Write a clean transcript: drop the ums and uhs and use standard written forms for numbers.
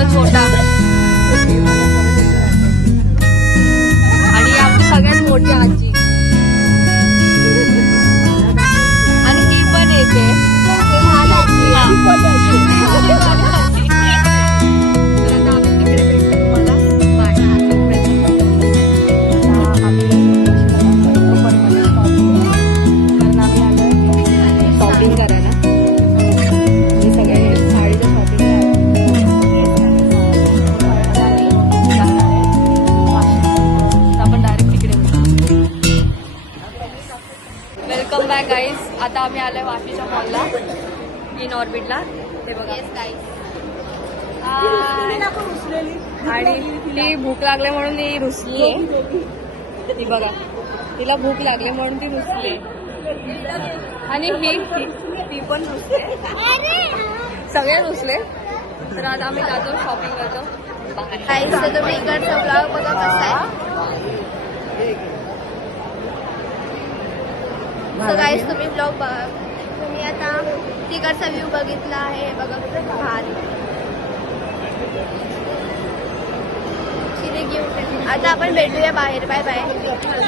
जास्त छोटा आणि आपली सगळ्यात मोठी आजी आणि ती पण येते. शॉपिंग करायला मी सगळ्यांनी साडीचं शॉपिंग आपण डायरेक्ट तिकडे वेलकम बॅक गाईज. आता आम्ही आलोय वाशीच्या मॉलला इन ऑर्बिटला. ते बघा आणि ती भूक लागले म्हणून ती रुसली आहे. ती बघा तिला भूक लागले म्हणून ती रुसली आणि ती पण रुसले. सगळे रुसले. तर आता आम्ही जातो शॉपिंग करतो. तुम्ही इकडचा ब्लॉग बघा कसा आहे. गाईस तुम्ही ब्लॉग बघा. तुम्ही आता तिकडचा व्ह्यू बघितला आहे बघा भारी. आता आपण भेटूया बाहेर. Bye bye.